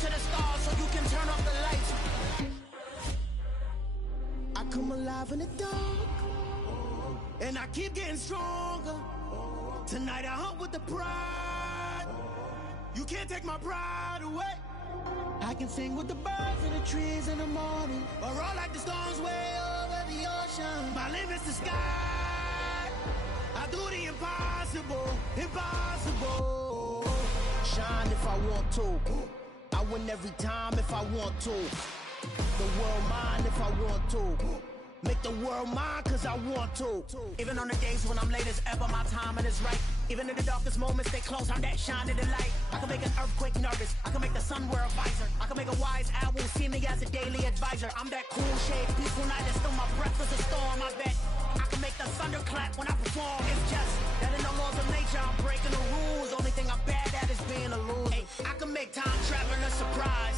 to the stars so you can turn off the lights. I come alive in the dark, and I keep getting stronger. Tonight I hunt with the pride. You can't take my pride away. I can sing with the birds and the trees in the morning, or roll like the storms way over the ocean. My limit's the sky. I do the impossible, impossible. Shine if I want to. I win every time if I want to. The world mine if I want to. Make the world mine cause I want to. Even on the days when I'm late as ever, my timing is right. Even in the darkest moments, stay close, I'm that shining the light. I can make an earthquake nervous, I can make the sun wear a visor. I can make a wise owl see me as a daily advisor. I'm that cool shade, peaceful night, and still my breath is a storm, I bet. I can make the thunder clap when I perform. It's just that in the laws of nature, I'm breaking the rules. Only thing I'm bad at is being a loser. Hey, I can make time traveling a surprise.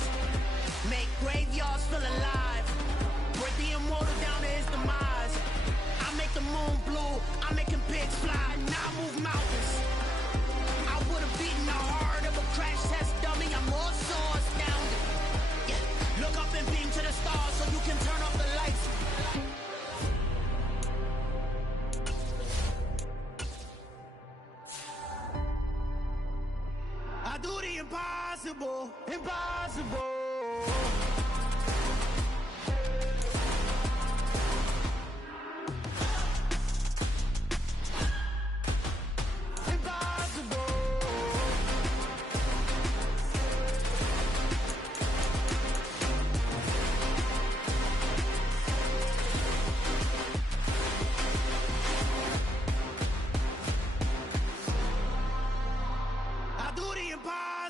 Make graveyards feel alive. Break the immortal down to his demise. I make the moon blue, I'm making pigs fly. Now I move mountains. I would've beaten the heart of a crash test dummy. I'm more so astounded. Yeah. Look up and beam to the stars so you can turn off the lights. I do the impossible, impossible.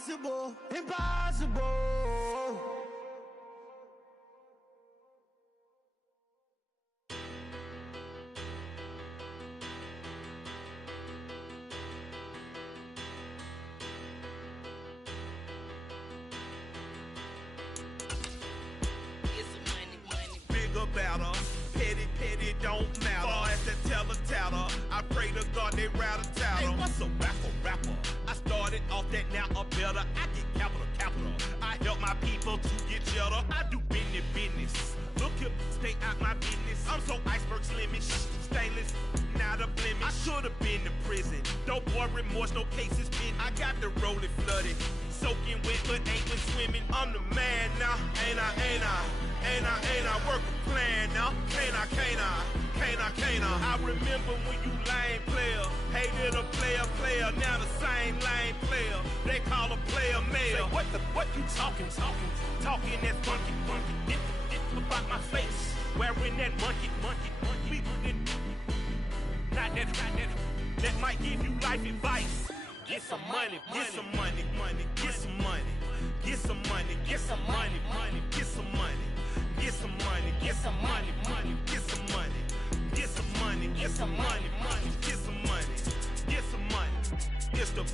Impossible, impossible. Bigger, better, petty, petty, don't matter. Far as the teller, I pray to God they rattle tattle. Hey, what's a rapper? I started off that, now I'm better. I get capital. I help my people to get cheddar. I do business. Look here, stay out my business. I'm so iceberg slimmish, stainless, not a blemish. I should've been to prison. No boy remorse, no cases pinned. I got the rolling flooded, soaking wet, but ain't been swimming. I'm the man now, ain't I? Work a plan now, can't I? I remember when you lame player, hated a player, now the same lame player. They call a player mayor. Say, what you talking that funky, get about my face, wearing that monkey, not that, that might give you life advice. Get some money, get some money, get some money, get some money, get some money, get some money, get some money, get some money, get some money, get some money, get some money, get some money, get some money. It's the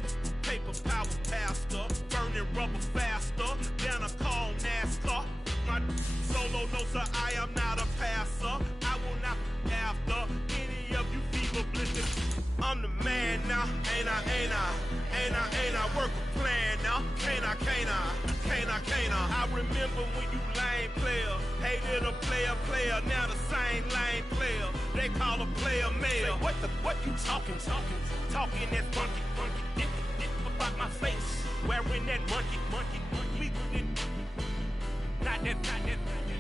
paper power pastor, burning rubber faster than a call NASCAR. My solo notes are I am not a passer. I will not be after any of you fever blisters. I'm the man now, ain't I? Work a plan now, can't I? I remember when you lame player, hated a player, now the same lame player. They call a player mayor. Say, what you talking that funky, get about my face, wearing that monkey, not that,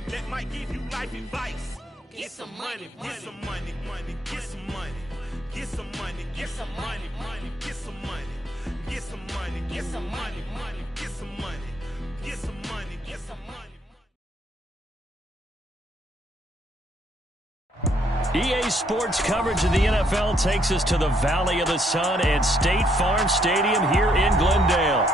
that might give you life advice. Get some money, get some money, get some money. Get some money, get some money, get some money, get some money, get some money, get some money, get some money, get some money. EA Sports coverage of the NFL takes us to the Valley of the Sun and State Farm Stadium here in Glendale.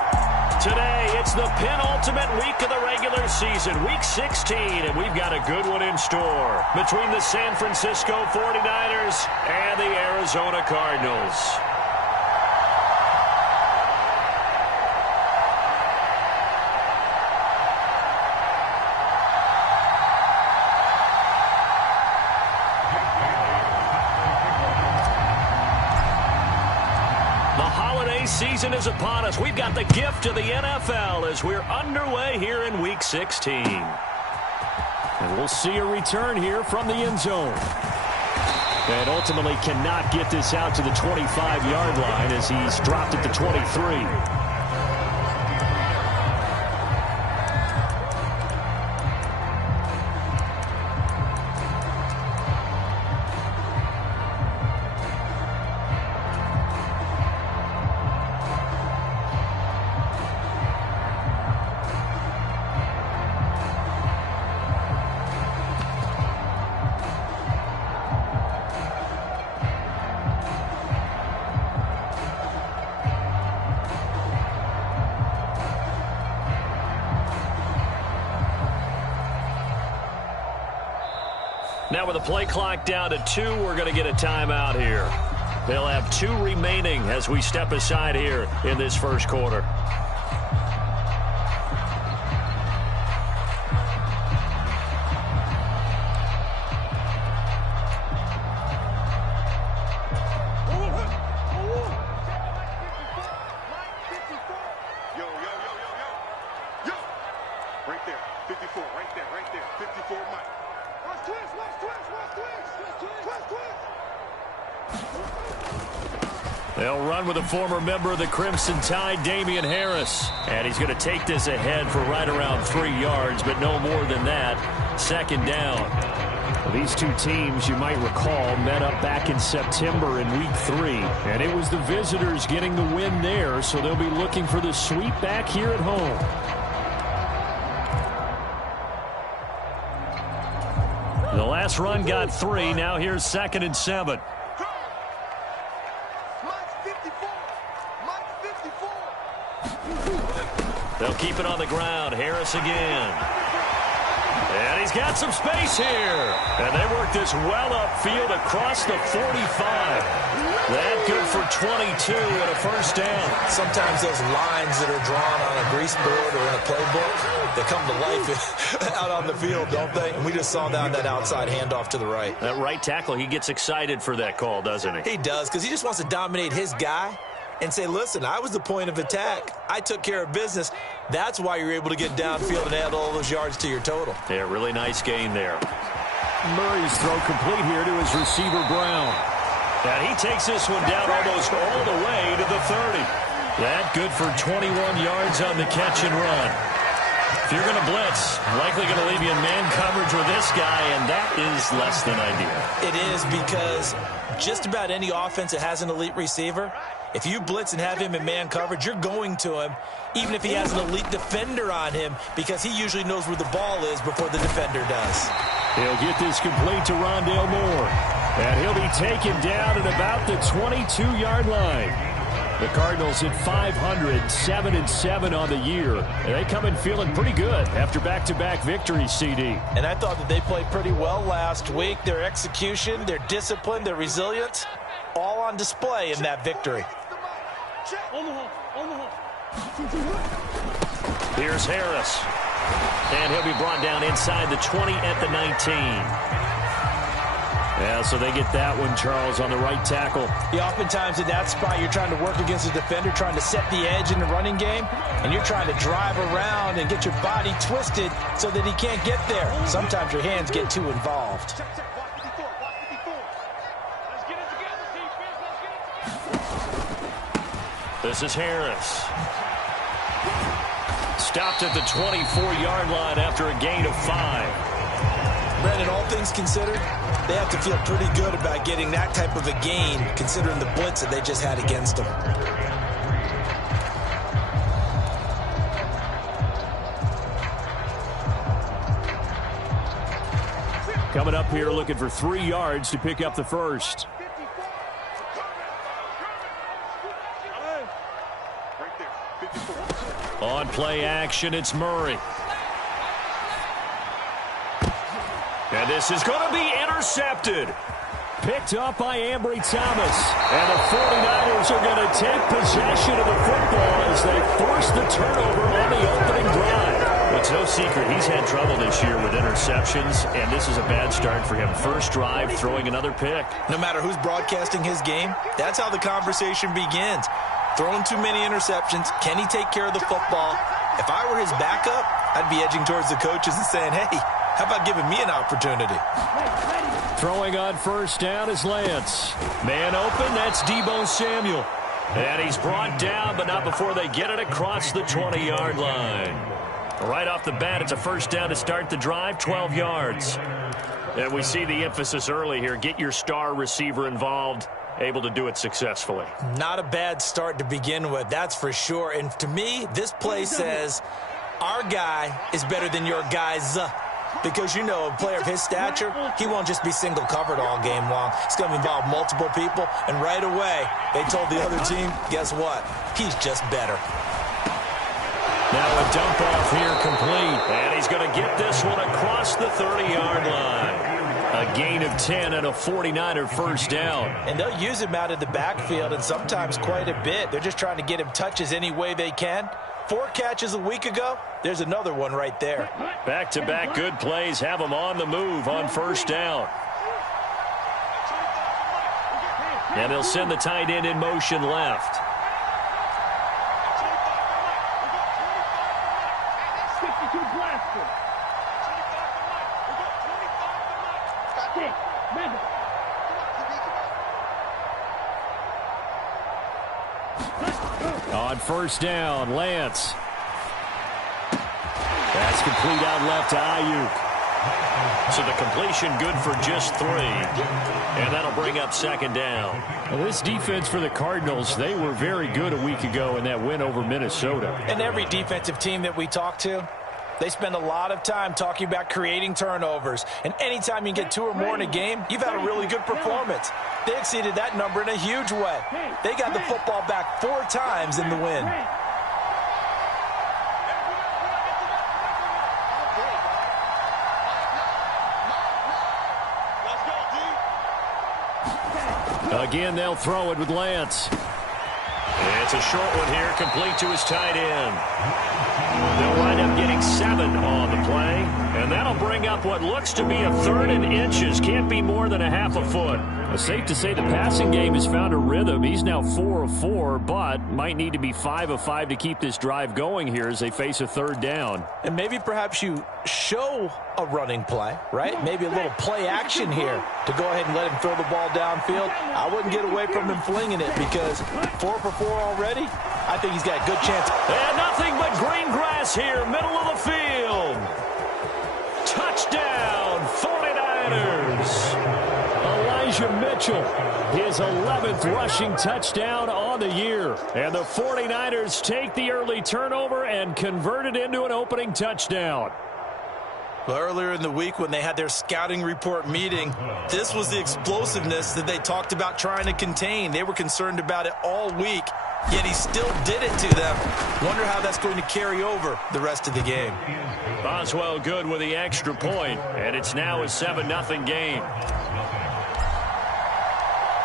Today, it's the penultimate week of the regular season, Week 16, and we've got a good one in store between the San Francisco 49ers and the Arizona Cardinals. season is upon us. We've got the gift of the NFL as we're underway here in Week 16. And we'll see a return here from the end zone. And ultimately cannot get this out to the 25-yard line as he's dropped at the 23. Now with the play clock down to 2, we're going to get a timeout here. They'll have 2 remaining as we step aside here in this first quarter. They'll run with a former member of the Crimson Tide, Damian Harris. And he's going to take this ahead for right around 3 yards, but no more than that. Second down. Well, these two teams, you might recall, met up back in September in Week 3. And it was the visitors getting the win there, so they'll be looking for the sweep back here at home. The last run got 3. Now here's 2nd and 7. They'll keep it on the ground. Harris again. And he's got some space here. And they work this well upfield across the 45. That good for 22 and a first down. Sometimes those lines that are drawn on a grease board or in a playbook, they come to life out on the field, don't they? And we just saw that outside handoff to the right. That right tackle, he gets excited for that call, doesn't he? He does, because he just wants to dominate his guy and say, listen, I was the point of attack. I took care of business. That's why you're able to get downfield and add all those yards to your total. Yeah, really nice gain there. Murray's throw complete here to his receiver, Brown. And he takes this one down almost all the way to the 30. That good for 21 yards on the catch and run. If you're going to blitz, likely going to leave you in man coverage with this guy, and that is less than ideal. It is, because just about any offense that has an elite receiver, if you blitz and have him in man coverage, you're going to him, even if he has an elite defender on him, because he usually knows where the ball is before the defender does. He'll get this complete to Rondale Moore. And he'll be taken down at about the 22-yard line. The Cardinals at 500, 7-7 on the year. And they come in feeling pretty good after back-to-back victories, CD. And I thought that they played pretty well last week. Their execution, their discipline, their resilience, all on display in that victory. Here's Harris. And he'll be brought down inside the 20 at the 19. Yeah, so they get that one, Charles, on the right tackle. Yeah, oftentimes in that spot, you're trying to work against a defender, trying to set the edge in the running game, and you're trying to drive around and get your body twisted so that he can't get there. Sometimes your hands get too involved. This is Harris. Stopped at the 24-yard line after a gain of 5. Brandon, all things considered, they have to feel pretty good about getting that type of a gain, considering the blitz that they just had against them. Coming up here looking for 3 yards to pick up the first. On play action, it's Murray. And this is going to be intercepted. Picked up by Ambry Thomas. And the 49ers are going to take possession of the football as they force the turnover on the opening drive. It's no secret he's had trouble this year with interceptions, and this is a bad start for him. First drive, throwing another pick. No matter who's broadcasting his game, that's how the conversation begins. throwing too many interceptions. Can he take care of the football? If I were his backup, I'd be edging towards the coaches and saying, hey, how about giving me an opportunity? Throwing on first down is Lance. Man open, that's Deebo Samuel. And he's brought down, but not before they get it across the 20-yard line. Right off the bat, it's a first down to start the drive, 12 yards. And we see the emphasis early here. Get your star receiver involved, able to do it successfully. Not a bad start to begin with, that's for sure. And to me, this play says our guy is better than your guys. Because, you know, a player of his stature, he won't just be single covered all game long. It's going to involve multiple people. And right away, they told the other team, guess what? He's just better. Now a dump off here complete. And he's going to get this one across the 30-yard line. A gain of 10 and a 49er first down. And they'll use him out of the backfield, and sometimes quite a bit. They're just trying to get him touches any way they can. 4 catches a week ago. There's another one right there. Back-to-back good plays have him on the move on first down. And they'll send the tight end in motion left. On first down, Lance. That's complete out left to Ayuk. So the completion good for just 3. And that'll bring up second down. Well, this defense for the Cardinals, they were very good a week ago in that win over Minnesota. And every defensive team that we talk to, they spend a lot of time talking about creating turnovers. And anytime you get 2 or more in a game, you've had a really good performance. They exceeded that number in a huge way. They got the football back 4 times in the win. Again, they'll throw it with Lance. It's a short one here, complete to his tight end. They'll wind up getting 7 on the play, and that'll bring up what looks to be a 3rd and inches. Can't be more than a half a foot. It's safe to say the passing game has found a rhythm. He's now 4 of 4, but might need to be 5 of 5 to keep this drive going here as they face a 3rd down. And maybe perhaps you show a running play, right? Maybe a little play action here to go ahead and let him throw the ball downfield. I wouldn't get away from him flinging it because 4 for 4 already, I think he's got a good chance. And nothing but green grass here, middle of the field. Touchdown, 49ers. Elijah Mitchell, his 11th rushing touchdown on the year. And the 49ers take the early turnover and convert it into an opening touchdown. Well, earlier in the week when they had their scouting report meeting, this was the explosiveness that they talked about trying to contain. They were concerned about it all week, yet he still did it to them. Wonder how that's going to carry over the rest of the game. Boswell good with the extra point, and it's now a 7-0 game.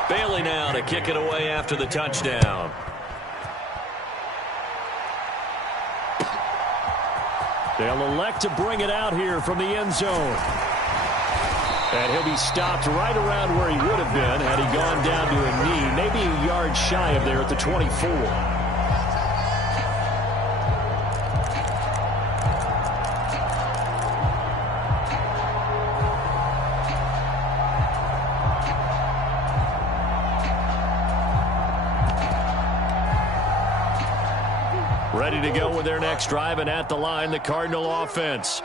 Bailey now to kick it away after the touchdown. They'll elect to bring it out here from the end zone. And he'll be stopped right around where he would have been had he gone down to a knee, maybe a yard shy of there at the 24. Ready to go with their next drive, and at the line, the Cardinal offense.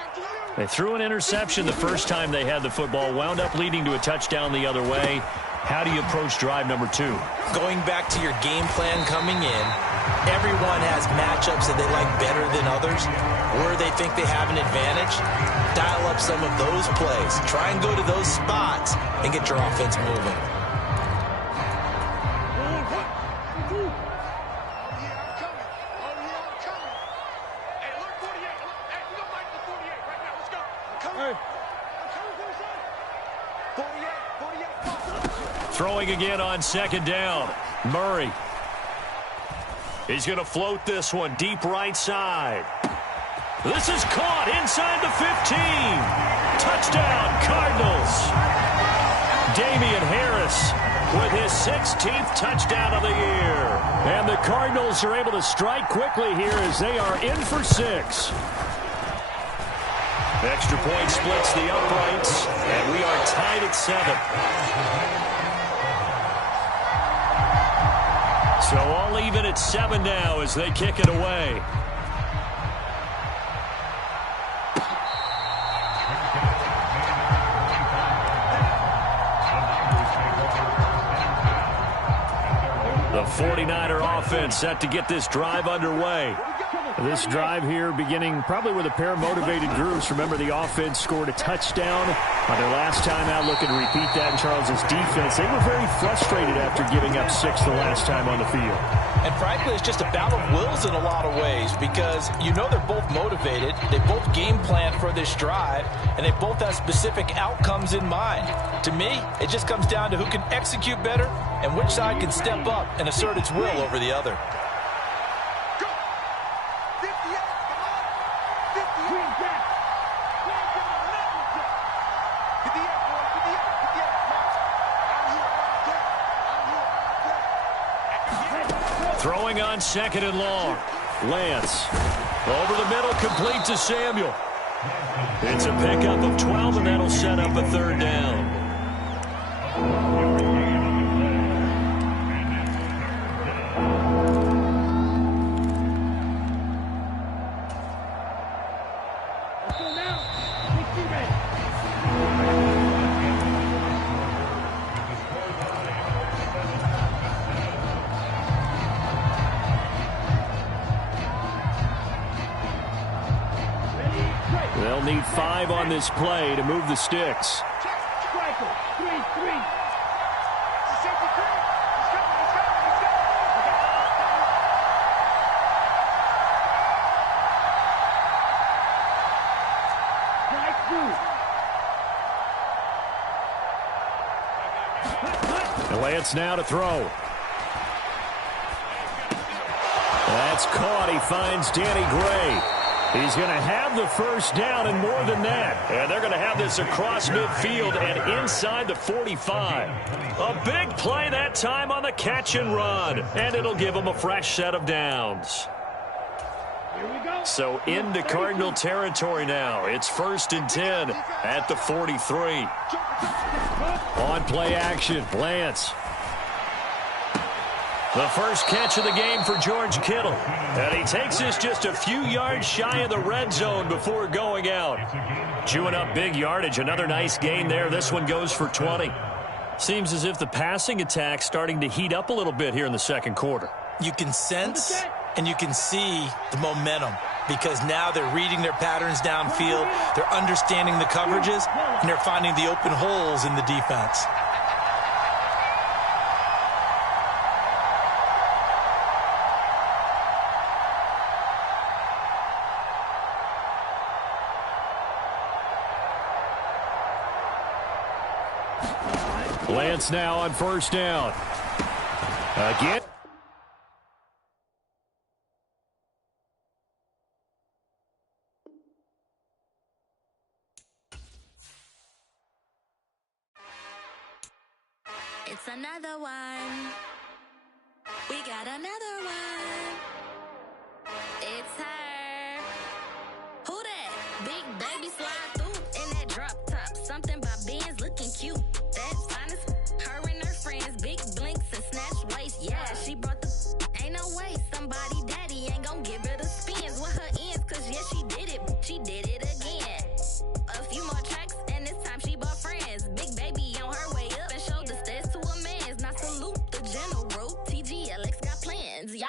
They threw an interception the first time they had the football, wound up leading to a touchdown the other way. How do you approach drive number 2? Going back to your game plan coming in, everyone has matchups that they like better than others, where they think they have an advantage. Dial up some of those plays. Try and go to those spots and get your offense moving. Throwing again on second down. Murray. He's going to float this one deep right side. This is caught inside the 15. Touchdown, Cardinals. Damian Harris with his 16th touchdown of the year. And the Cardinals are able to strike quickly here as they are in for 6. Extra point splits the uprights, and we are tied at 7. So all even at 7 now as they kick it away. The 49er offense set to get this drive underway. This drive here beginning probably with a pair of motivated groups. Remember, the offense scored a touchdown on their last time out. Looking to repeat that in Charles's defense. They were very frustrated after giving up 6 the last time on the field. And frankly, it's just a battle of wills in a lot of ways because you know they're both motivated. They both game plan for this drive, and they both have specific outcomes in mind. To me, it just comes down to who can execute better and which side can step up and assert its will over the other. Throwing on 2nd and long. Lance over the middle, complete to Samuel. It's a pickup of 12, and that'll set up a 3rd down. They'll need 5 on this play to move the sticks. Lance now to throw. That's caught. He finds Danny Gray. He's going to have the 1st down and more than that. And they're going to have this across midfield and inside the 45. A big play that time on the catch and run. And it'll give them a fresh set of downs. So into Cardinal territory now. It's 1st and 10 at the 43. On play action, Lance. The first catch of the game for George Kittle. And he takes this just a few yards shy of the red zone before going out. Chewing up big yardage. Another nice gain there. This one goes for 20. Seems as if the passing attack's starting to heat up a little bit here in the 2nd quarter. You can sense and you can see the momentum because now they're reading their patterns downfield. They're understanding the coverages, and they're finding the open holes in the defense. Lance now on 1st down. Again. It's another one. We got another one. It's her. Who that? Big baby slide through in that drop top. Something by Benz looking cute. That's honest. Her and her friends, big blinks and snatch waist. Yeah, she brought the. Ain't no way somebody daddy ain't gon' give her the spins with her ends. Cause yeah, she did it. She did it again. A few more tracks and this time she bought friends. Big baby on her way up and showed the stairs to a man's. Now salute the general. TGLX got plans, yeah.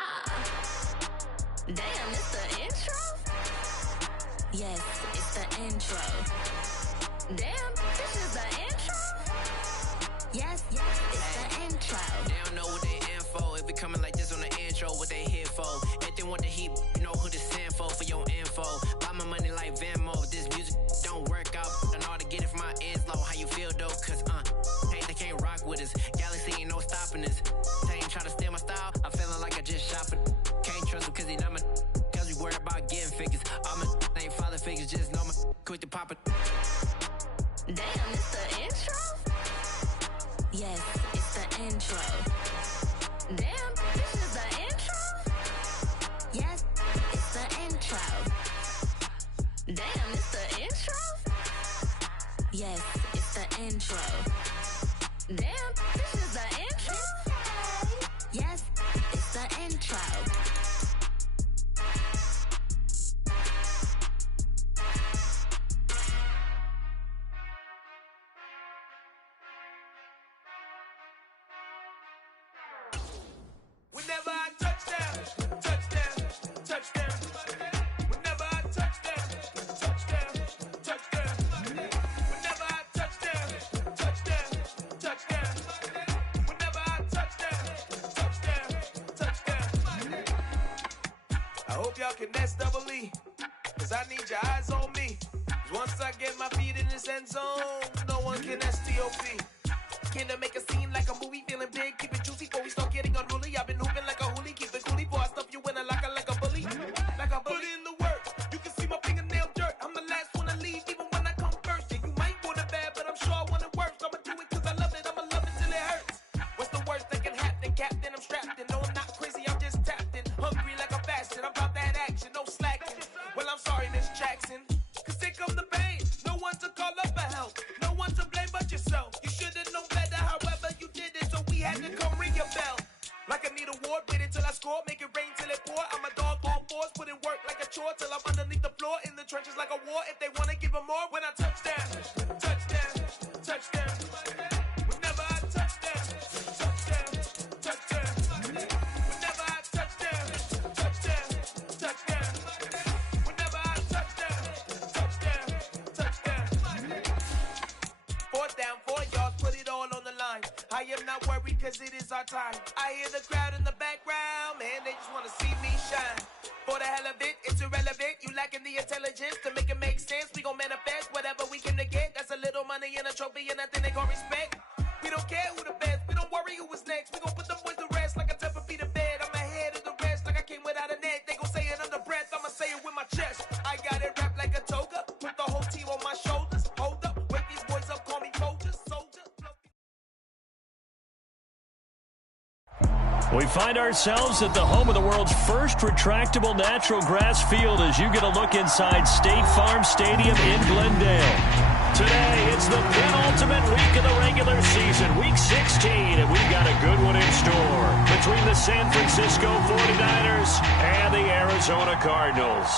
Damn, it's the intro? Yes, it's the intro. Damn, this is the intro? Yes, it's the intro. They don't know what they in for. If it coming like this on the intro, what they here for? If they want the heat, you know who to send for your info. Buy my money like Venmo. If this music don't work out, I know how to get it from my ends low. How you feel though? Cause hey, they can't rock with us. Galaxy ain't no stopping us. They ain't try to steal my style. I'm feeling like I just shot for. Can't trust them cause they not my. Cause we worried about getting figures. All my ain't father figures, just know my. Quick to pop it. Damn, it's the intro? Yes, it's the intro. Damn, this is the intro? Yes, it's the intro. Damn, it's the intro? Yes, it's the intro. Damn, this is the intro? Yes, it's the intro. Whenever I touchdown, touchdown, touchdown. Whenever I touchdown, touchdown, touchdown. Whenever I touchdown, touchdown, touchdown. Whenever I touchdown, touchdown, touchdown. I hope y'all can S-double-E, cause I need your eyes on me. 'Cause once I get my feet in this end zone, no one can S-T-O-P. Can I make a scene like a movie, feeling big, keep it juicy before we start getting unruly. I've been hooping like a hoolie, keep it coolie before I stuff you in a locker like a bully. Like a bully. Put in the work, you can see my fingernail dirt. I'm the last one to leave, even when I come first. Yeah, you might want it bad, but I'm sure I want it worse. I'ma do it cause I love it, I'ma love it till it hurts. What's the worst that can happen, Captain? I'm strapped in, no I'm not crazy, I'm just tapped in. Hungry like a bastard, I'm about that action, no slacking. Well, I'm sorry, Miss Jackson, cause here come the pain. No one to call up for help, no one to blame but yourself. You should've known better, however you did it, so we had to come ring your bell. Like I need a ward, wait until I score, make it rain till it pour. I'm a dog on fours, put in work like a chore till I'm underneath the floor, in the trenches like a war. If they wanna give them more, when I touchdown, touchdown, touchdown. Whenever I touchdown, touchdown, touchdown. Whenever I touchdown, touchdown, touchdown. Whenever I touchdown, touchdown, touchdown. 4th down, 4 yards, put it all on the line. I am not worried cause it is our time. I hear the crowd in the background, man, they just wanna see me shine. For the hell of it, it's irrelevant. You lacking the intelligence to make it make sense. We gon' manifest whatever we came to get. That's a little money and a trophy and nothing they gon' respect. We don't care who the best, we don't worry who was next. We gon' put them boys to rest like a temper feet of bed. I'm ahead of the rest like I came without a net. They gon' say it under breath, I'ma say it with my chest. I got it wrapped like a toga, put the whole team on my shoulders. Hold up, wake these boys up, call me soldier, soldier. We find ourselves at the home of the world's first retractable natural grass field as you get a look inside State Farm Stadium in Glendale. Today, it's the penultimate week of the regular season, week 16, and we've got a good one in store between the San Francisco 49ers and the Arizona Cardinals.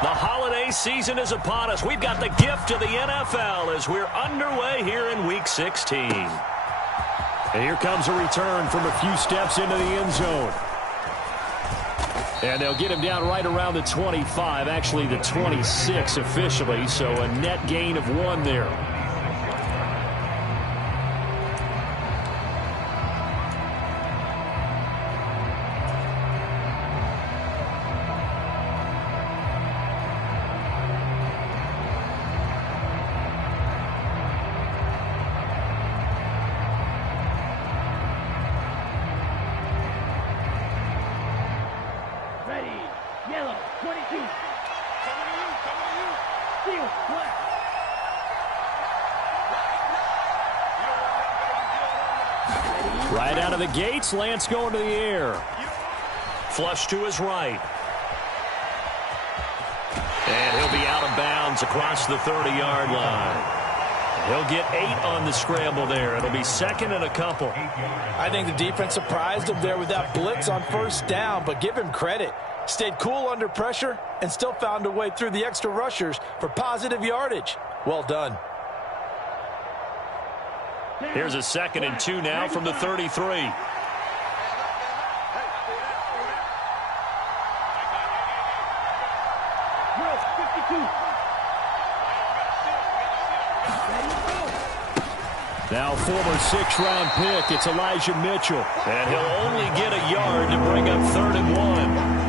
The holiday season is upon us. We've got the gift of the NFL as we're underway here in week 16. And here comes a return from a few steps into the end zone. And they'll get him down right around the 25, actually the 26 officially, so a net gain of 1 there. Right out of the gates, Lance going to the air. Flush to his right. And he'll be out of bounds across the 30-yard line. He'll get 8 on the scramble there. It'll be 2nd and a couple. I think the defense surprised him there with that blitz on 1st down, but give him credit. Stayed cool under pressure and still found a way through the extra rushers for positive yardage. Well done. Here's a 2nd and 2 now from the 33. Now former 6th-round pick, it's Elijah Mitchell. And he'll only get a yard to bring up 3rd and 1.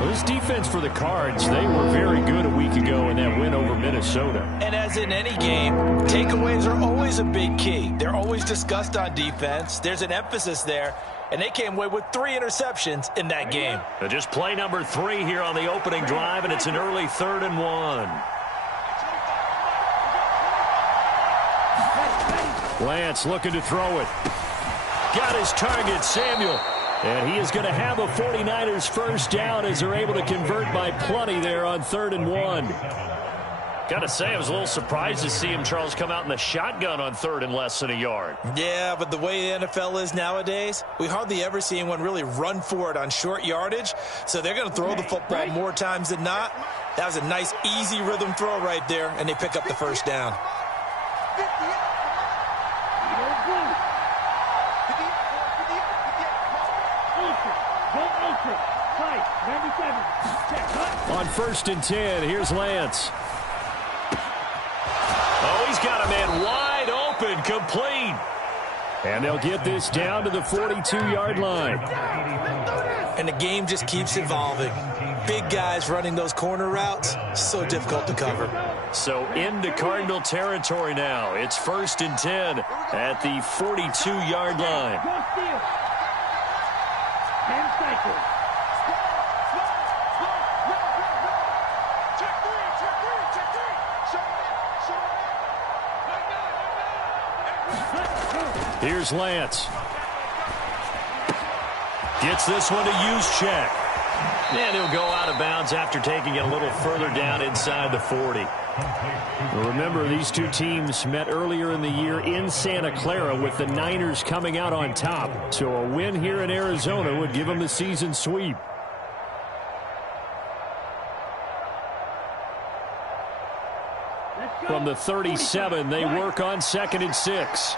Well, this defense for the Cards, they were very good a week ago in that win over Minnesota. And as in any game, takeaways are always a big key. They're always discussed on defense. There's an emphasis there, and they came away with 3 interceptions in that game. Just play number 3 here on the opening drive, and it's an early 3rd and 1. Lance looking to throw it. Got his target, Samuel. And he is going to have a 49ers first down as they're able to convert by plenty there on 3rd and 1. Got to say, I was a little surprised to see him, Charles, come out in the shotgun on 3rd and less than a yard. Yeah, but the way the NFL is nowadays, we hardly ever see anyone really run for it on short yardage. So they're going to throw the football more times than not. That was a nice, easy rhythm throw right there, and they pick up the first down. On 1st and 10, here's Lance. Oh, he's got a man wide open, complete. And they'll get this down to the 42-yard line. And the game just keeps evolving. Big guys running those corner routes, so difficult to cover. So into Cardinal territory now. It's 1st and 10 at the 42-yard line. 10 seconds. Here's Lance. Gets this one to Juszczyk. And he'll go out of bounds after taking it a little further down inside the 40. Remember, these two teams met earlier in the year in Santa Clara with the Niners coming out on top. So a win here in Arizona would give them the season sweep. From the 37, they work on 2nd and 6.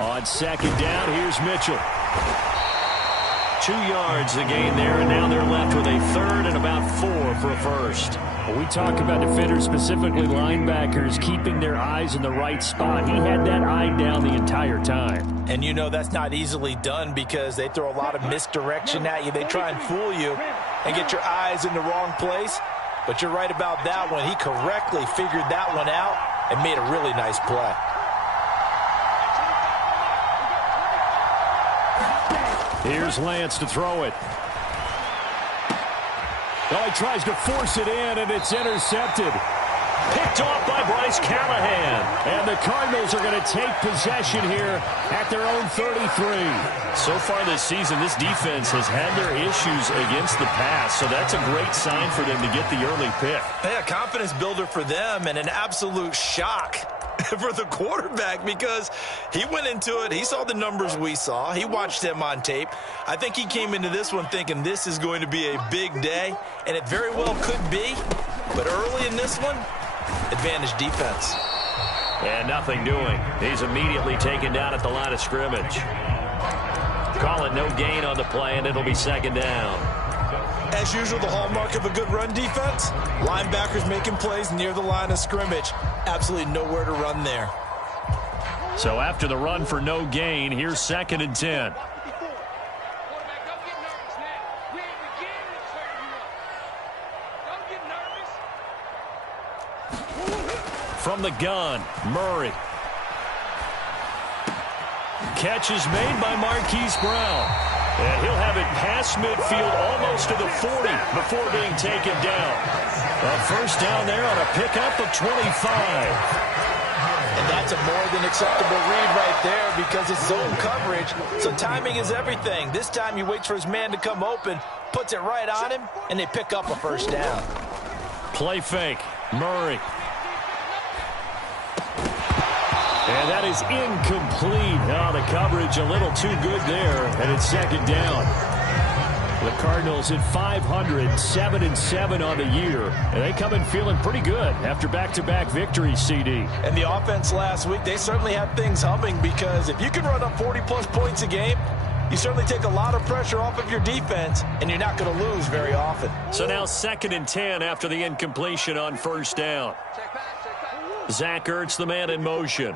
On 2nd down, here's Mitchell. 2 yards the gain there, and now they're left with a 3rd and about 4 for a first. Well, we talk about defenders, specifically linebackers, keeping their eyes in the right spot. He had that eye down the entire time. And you know that's not easily done because they throw a lot of misdirection at you. They try and fool you and get your eyes in the wrong place. But you're right about that one. He correctly figured that one out and made a really nice play. Here's Lance to throw it. Oh, he tries to force it in, and it's intercepted. Picked off by Bryce Callahan. And the Cardinals are going to take possession here at their own 33. So far this season, this defense has had their issues against the pass, so that's a great sign for them to get the early pick. Yeah, confidence builder for them and an absolute shock for the quarterback because he went into it. He saw the numbers we saw. He watched them on tape. I think he came into this one thinking this is going to be a big day, and it very well could be. But early in this one, advantage defense. And nothing doing. He's immediately taken down at the line of scrimmage. Call it no gain on the play, and it'll be 2nd down. As usual, the hallmark of a good run defense, linebackers making plays near the line of scrimmage. Absolutely nowhere to run there. So after the run for no gain, here's 2nd and 10. From the gun, Murray. Catch is made by Marquise Brown. And he'll have it past midfield almost to the 40 before being taken down. A first down there on a pickup of 25. And that's a more than acceptable read right there because it's zone coverage, so timing is everything. This time he waits for his man to come open, puts it right on him, and they pick up a first down. Play fake, Murray. And that is incomplete. Oh, the coverage a little too good there, and it's 2nd down. The Cardinals at 500, 7-7 on the year. And they come in feeling pretty good after back-to-back victories, CD. And the offense last week, they certainly had things humming because if you can run up 40-plus points a game, you certainly take a lot of pressure off of your defense, and you're not going to lose very often. So now 2nd and 10 after the incompletion on first down. Zach Ertz, the man in motion.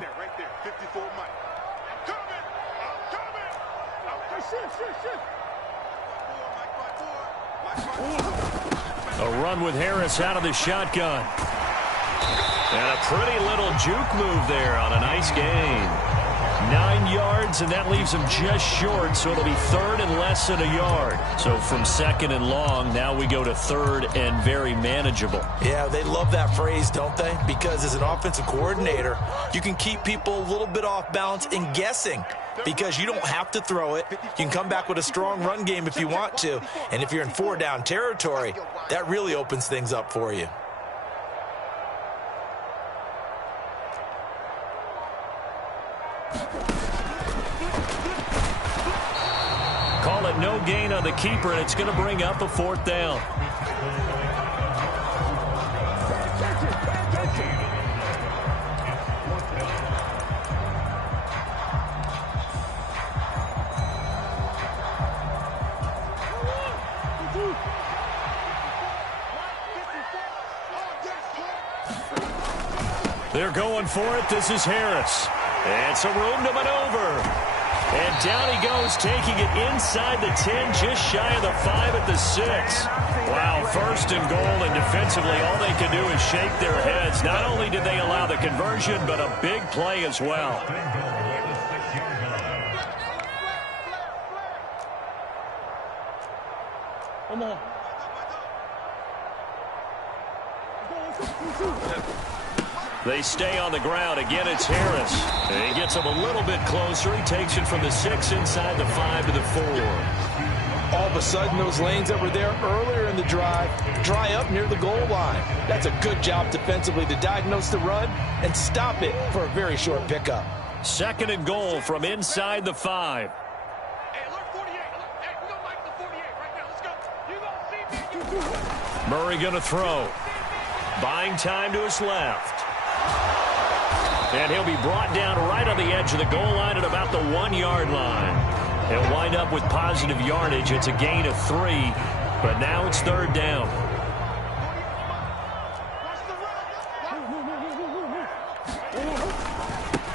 A run with Harris out of the shotgun. And a pretty little juke move there on a nice gain. 9 yards, and that leaves him just short, so it'll be 3rd and less than a yard. So from 2nd and long, now we go to 3rd and very manageable. Yeah, they love that phrase, don't they? Because as an offensive coordinator, you can keep people a little bit off balance and guessing, because you don't have to throw it. You can come back with a strong run game if you want to. And if you're in 4-down territory, that really opens things up for you. Call it no gain on the keeper, and it's going to bring up a 4th down. They're going for it. This is Harris. And some room to maneuver. And down he goes, taking it inside the 10, just shy of the 5 at the 6. Wow, 1st and goal, and defensively all they can do is shake their heads. Not only did they allow the conversion, but a big play as well. Come on. They stay on the ground. Again, it's Harris. And he gets him a little bit closer. He takes it from the 6 inside the 5 to the 4. All of a sudden, those lanes that were there earlier in the drive dry up near the goal line. That's a good job defensively to diagnose the run and stop it for a very short pickup. 2nd and goal from inside the 5. Murray going to throw. Buying time to his left. And he'll be brought down right on the edge of the goal line at about the 1-yard line. He'll wind up with positive yardage. It's a gain of 3, but now it's 3rd down.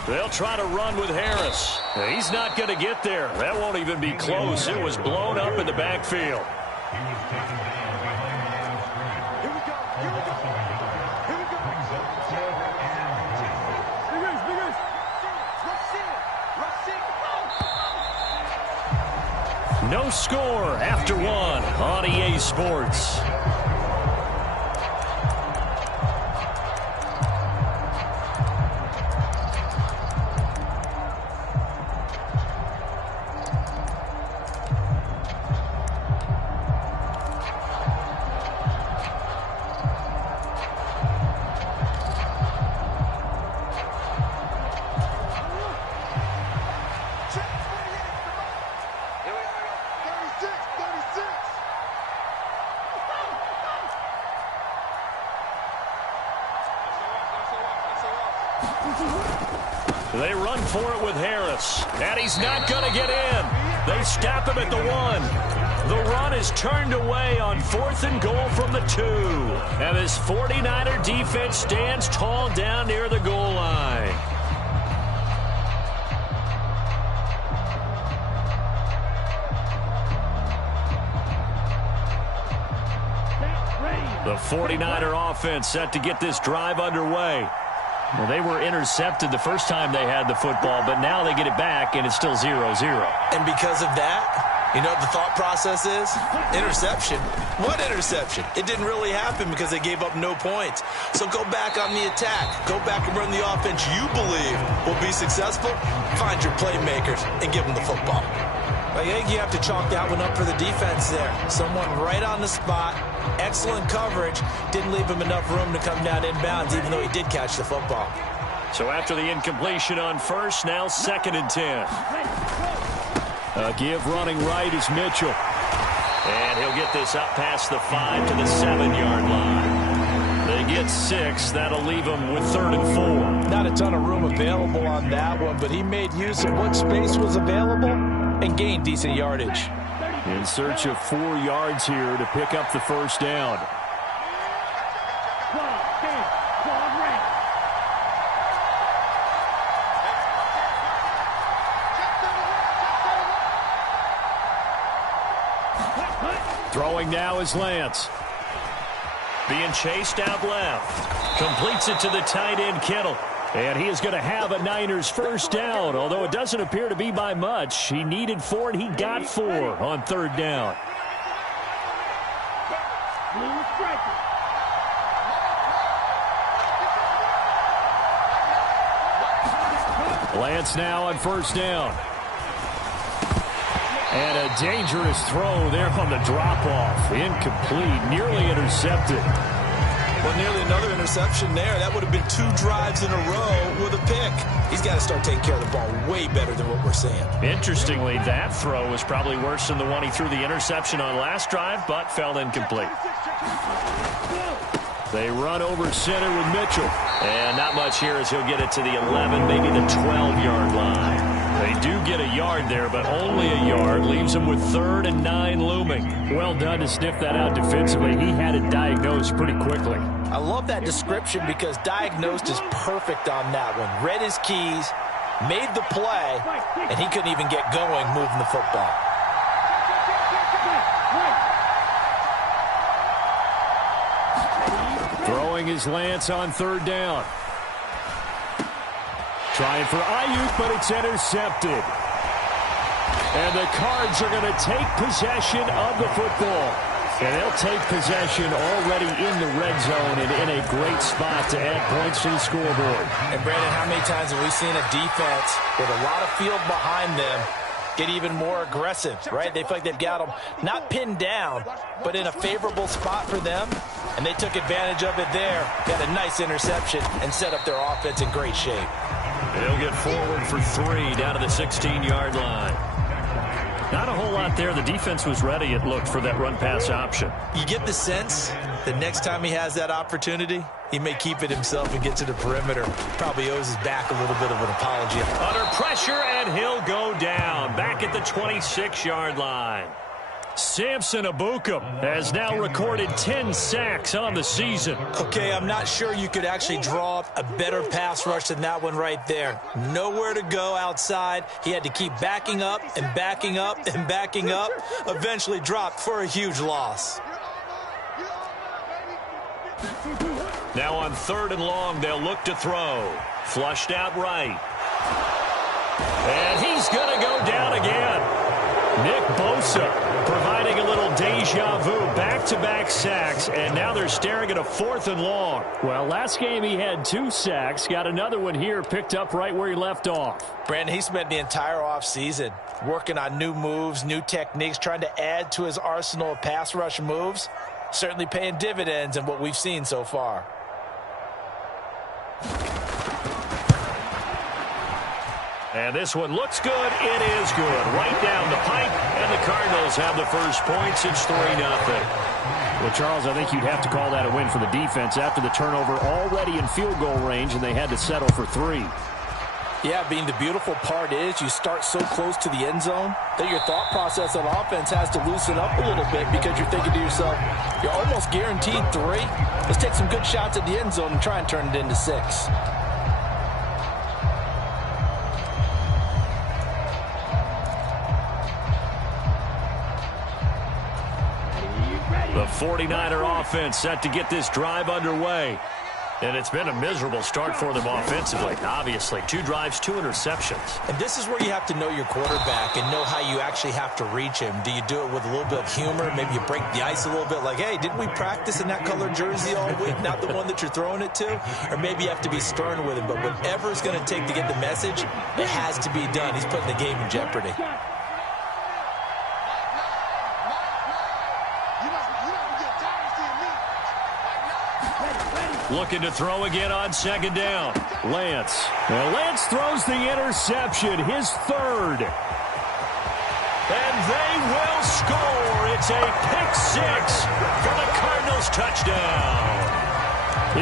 They'll try to run with Harris. He's not going to get there. That won't even be close. It was blown up in the backfield. No score after 1 on EA Sports. They run for it with Harris, and he's not going to get in. They stop him at the 1. The run is turned away on 4th and goal from the 2. And this 49er defense stands tall down near the goal line. The 49er offense set to get this drive underway. Well, they were intercepted the first time they had the football, but now they get it back, and it's still 0-0. And because of that, you know what the thought process is? Interception. What interception? It didn't really happen because they gave up no points. So go back on the attack. Go back and run the offense you believe will be successful. Find your playmakers and give them the football. I think you have to chalk that one up for the defense there. Someone right on the spot. Excellent coverage. Didn't leave him enough room to come down inbounds, even though he did catch the football. So after the incompletion on 1st, now 2nd and 10. A give running right is Mitchell. And he'll get this up past the 5 to the 7-yard line. They get 6. That'll leave him with 3rd and 4. Not a ton of room available on that one, but he made use of what space was available and gained decent yardage. In search of 4 yards here to pick up the 1st down. Throwing now is Lance. Being chased out left. Completes it to the tight end, Kittle. And he is going to have a Niners first down, although it doesn't appear to be by much. He needed 4, and he got 4 on 3rd down. Lance now on 1st down. And a dangerous throw there on the drop-off. Incomplete, nearly intercepted. Well, nearly another interception there. That would have been 2 drives in a row with a pick. He's got to start taking care of the ball way better than what we're seeing. Interestingly, that throw was probably worse than the one he threw the interception on last drive, but fell incomplete. They run over center with Mitchell. And not much here as he'll get it to the 11, maybe the 12-yard line. They do get a yard there, but only a yard. Leaves him with 3rd and 9 looming. Well done to sniff that out defensively. He had it diagnosed pretty quickly. I love that description because diagnosed is perfect on that one. Read his keys, made the play, and he couldn't even get going moving the football. Throwing is Lance on 3rd down. Trying for Ayuk, but it's intercepted. And the Cards are going to take possession of the football. And they'll take possession already in the red zone and in a great spot to add points to the scoreboard. And, Brandon, how many times have we seen a defense with a lot of field behind them get even more aggressive, right? They feel like they've got them not pinned down, but in a favorable spot for them. And they took advantage of it there. Got a nice interception and set up their offense in great shape. They'll get forward for 3 down to the 16-yard line. Not a whole lot there. The defense was ready, it looked, for that run-pass option. You get the sense that next time he has that opportunity, he may keep it himself and get to the perimeter. Probably owes his back a little bit of an apology. Under pressure, and he'll go down. Back at the 26-yard line. Samson Ebukam has now recorded 10 sacks on the season. Okay, I'm not sure you could actually draw up a better pass rush than that one right there. Nowhere to go outside. He had to keep backing up and backing up and backing up. Eventually dropped for a huge loss. Now on 3rd and long, they'll look to throw. Flushed out right. And he's going to go down again. Nick Bosa providing a little deja vu, back-to-back sacks, and now they're staring at a 4th and long. Well, last game he had 2 sacks, got another one here, picked up right where he left off. Brandon, he spent the entire offseason working on new moves, new techniques, trying to add to his arsenal of pass rush moves. Certainly paying dividends in what we've seen so far. And this one looks good. It is good. Right down the pipe, and the Cardinals have the first points. It's 3-0. Well, Charles, I think you'd have to call that a win for the defense after the turnover already in field goal range, and they had to settle for 3. Yeah, Bean, the beautiful part is you start so close to the end zone that your thought process on offense has to loosen up a little bit because you're thinking to yourself, you're almost guaranteed 3. Let's take some good shots at the end zone and try and turn it into 6. The 49er offense set to get this drive underway. And it's been a miserable start for them offensively. Obviously, 2 drives, 2 interceptions. And this is where you have to know your quarterback and know how you actually have to reach him. Do you do it with a little bit of humor? Maybe you break the ice a little bit like, hey, didn't we practice in that color jersey all week? Not the one that you're throwing it to? Or maybe you have to be stern with him. But whatever it's going to take to get the message, it has to be done. He's putting the game in jeopardy. Looking to throw again on 2nd down. Lance. Well, Lance throws the interception, his 3rd. And they will score. It's a pick 6 for the Cardinals touchdown.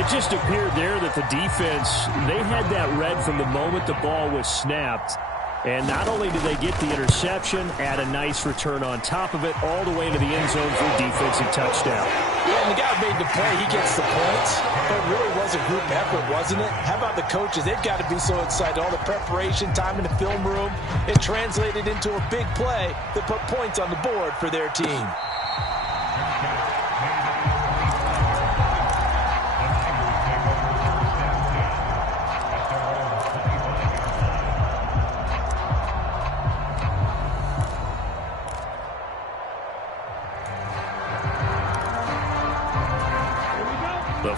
It just appeared there that the defense, they had that read from the moment the ball was snapped. And not only did they get the interception, add a nice return on top of it, all the way to the end zone for a defensive touchdown. Yeah, and the guy made the play. He gets the points. But it really was a group effort, wasn't it? How about the coaches? They've got to be so excited. All the preparation, time in the film room, it translated into a big play that put points on the board for their team.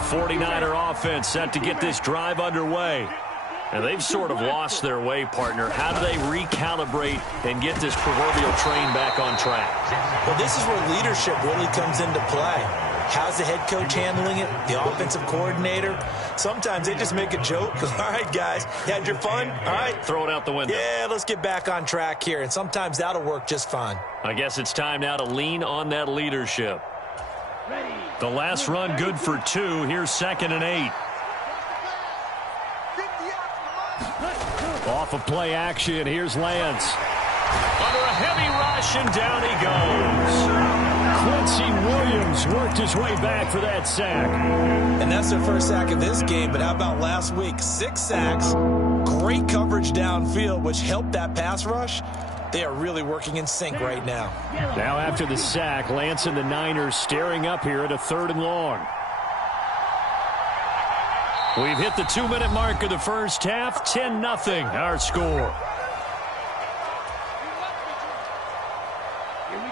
49er offense set to get this drive underway. And they've sort of lost their way, partner. How do they recalibrate and get this proverbial train back on track? Well, this is where leadership really comes into play. How's the head coach handling it? The offensive coordinator? Sometimes they just make a joke. All right, guys, you had your fun? All right. Throw it out the window. Yeah, let's get back on track here. And sometimes that'll work just fine. I guess it's time now to lean on that leadership. The last run good for 2. Here's 2nd and 8. Off of play action, here's Lance. Under a heavy rush, and down he goes. Quincy Williams worked his way back for that sack. And that's their first sack of this game, but how about last week? 6 sacks, great coverage downfield, which helped that pass rush. They are really working in sync right now. Now after the sack, Lance and the Niners staring up here at a 3rd and long. We've hit the 2-minute mark of the first half. 10-0 our score.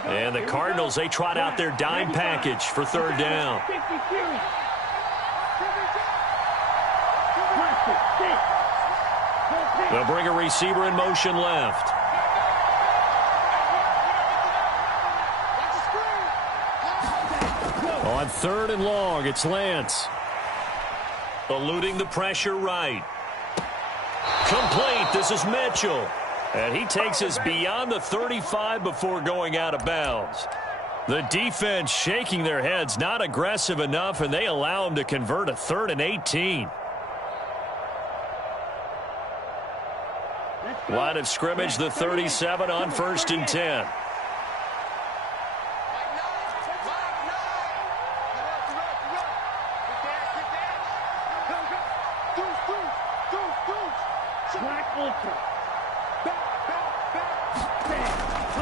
And the Cardinals, they trot out their dime package for 3rd down. They'll bring a receiver in motion left. On 3rd and long, it's Lance. Eluding the pressure right. Complete. This is Mitchell. And he takes us beyond the 35 before going out of bounds. The defense shaking their heads, not aggressive enough, and they allow him to convert a 3rd and 18. Line of scrimmage, the 37 on 1st and 10.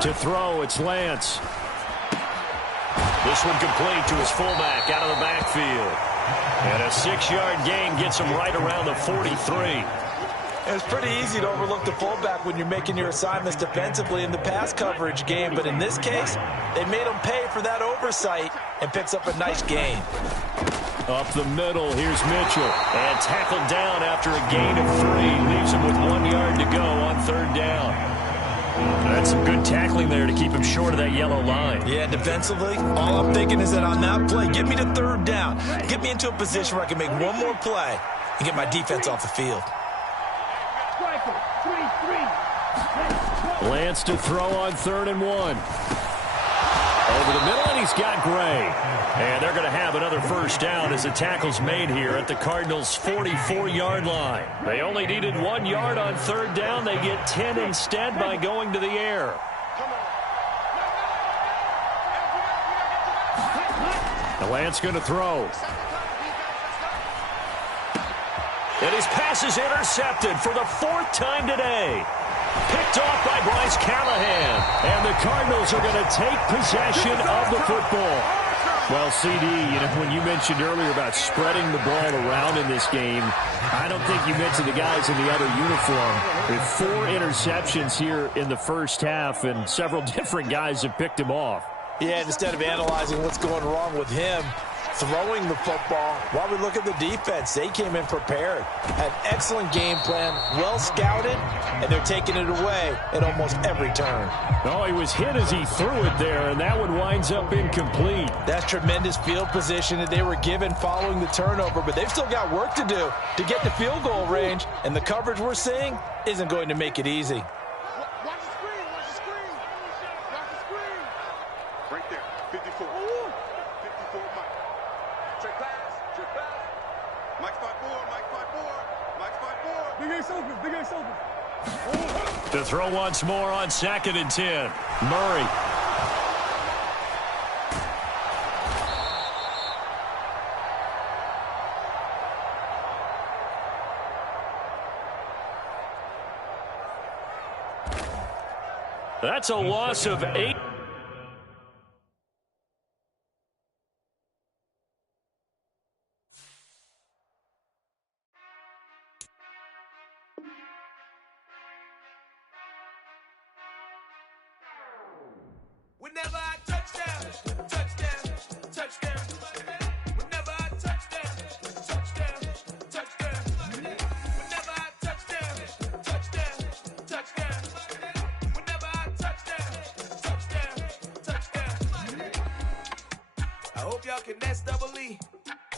To throw, it's Lance. This one complete to his fullback out of the backfield. And a 6-yard gain gets him right around the 43. It's pretty easy to overlook the fullback when you're making your assignments defensively in the pass coverage game, but in this case, they made him pay for that oversight and picks up a nice gain. Up the middle, here's Mitchell. And tackled down after a gain of 3. Leaves him with 1 yard to go on 3rd down. That's some good tackling there to keep him short of that yellow line. Yeah, defensively, all I'm thinking is that on that play, get me to 3rd down. Get me into a position where I can make one more play and get my defense off the field. Lance to throw on 3rd and 1. Over the middle, and he's got Gray. And they're going to have another 1st down as the tackle's made here at the Cardinals' 44-yard line. They only needed 1 yard on 3rd down. They get 10 instead by going to the air. The Lance going to throw. And his pass is intercepted for the 4th time today. Picked off by Bryce Callahan. And the Cardinals are going to take possession of the football. Well, CD, when you mentioned earlier about spreading the ball around in this game, I don't think you mentioned the guys in the other uniform. With 4 interceptions here in the first half, and several different guys have picked him off. Yeah, and instead of analyzing what's going wrong with him, throwing the football, while we look at the defense, they came in prepared. Had excellent game plan, well scouted, and they're taking it away at almost every turn. Oh, he was hit as he threw it there, and that one winds up incomplete. That's tremendous field position that they were given following the turnover, but they've still got work to do to get the field goal range, and the coverage we're seeing isn't going to make it easy. Watch the screen, watch the screen. Watch the screen. Right there, 54. 54, Mike. Check pass. Mike 5-4, Mike 5-4, Mike 5-4. Big Ace open, Big Ace open. To throw once more on 2nd and 10. Murray. That's a loss of 8. Whenever I touch down, touchdown, touchdown. Whenever I touch down, finesse double E.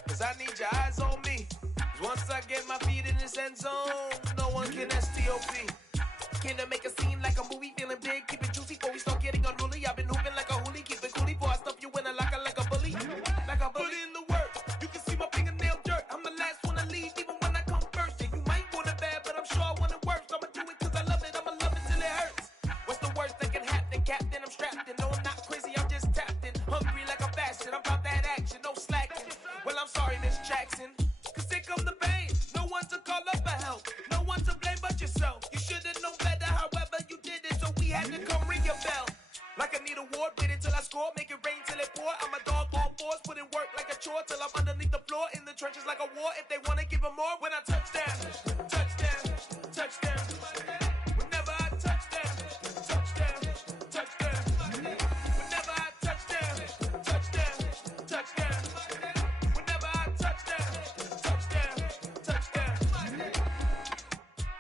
Cause I need your eyes on me. Once I get my feet in this end zone, no one can STOP. Can I make a scene like a movie, feeling big, keep it juicy before we start getting unruly. I've been hooping like a hoolie, keep it coolie before I stuff you in a locker like a bully. Like a bully. Put in the work, you can see my fingernail dirt. I'm the last one to leave, even when I come first. Yeah, you might want it bad, but I'm sure I want it worse. I'ma do it cause I love it, I'ma love it till it hurts. What's the worst that can happen, Captain? I'm strapped in, no I'm not crazy, I'm just tapped in. Hungry like I'm fasting, I'm about that action, no slacking. Well, I'm sorry, Miss Jackson, cause here come the pain. No one to call up for help, no one to blame but yourself. You should've known better, however you did it, so we had to come ring your bell. Like I need a award, wait until I score, make it rain till it pour. I'm a dog on fours, put in work like a chore till I'm underneath the floor, in the trenches like a war. If they wanna give them more, when I touch down, touchdown, touchdown. Whenever I touch down, touchdown, touchdown. Whenever I touch down, touchdown, touchdown. Whenever I touch down, touchdown, touchdown.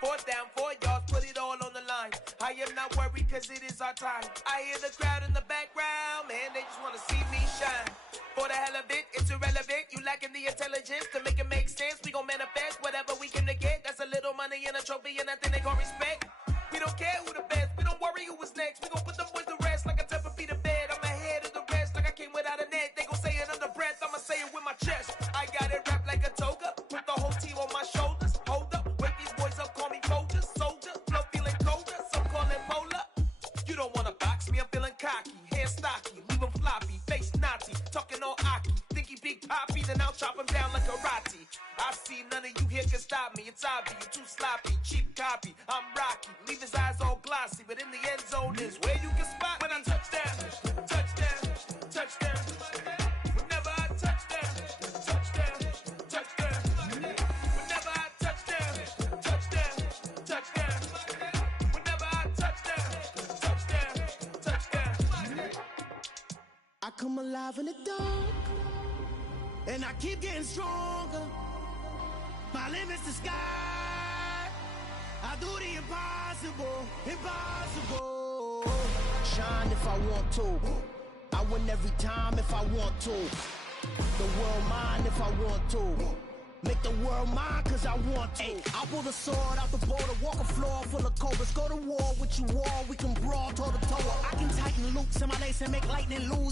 4th down, 4 yards, put it all on the line. I am not worried cause it is our time. I hear the crowd in the background, man, they just wanna see me shine. For the hell of it, it's irrelevant. You lacking the intelligence to make it make sense. We gon' manifest whatever we can to get. That's a little money and a trophy and nothing they call respect. We don't care who the best, we don't worry who was next. We gon' put them boys to rest like a 10 feet of bed. I'm ahead of the rest like I came without a net. They gon' say it under breath, I'ma say it with my chest. I got it wrapped like a toga, put the whole team on my shoulders. Hold up, wake these boys up, call me Folger, soldier. Flow feeling colder, some call it polar. You don't wanna box me, I'm feeling cocky. Hair stocky, leave him floppy, face naughty. Talking all aki, think he big poppy, then I'll chop him down like karate. I see none of you here can stop me. It's obvious, you're too sloppy, cheap copy. I'm Rocky, leave his eyes all glossy, but in the end zone is where you can spot when I touch down, touchdown, touchdown. Whenever I touch down, touchdown, touchdown. Whenever I touch down, touchdown, touchdown. Whenever I touch down, touchdown, touchdown. I come alive in the dark, and I keep getting stronger. My limit's the sky. I do the impossible, impossible. Shine if I want to. I win every time if I want to. The world mine if I want to. Make the world mine cause I want to. I pull the sword out the border, walk a floor full of cobras. Go to war with you all, we can brawl toe to toe. I can tighten loops in my lace and make lightning lose.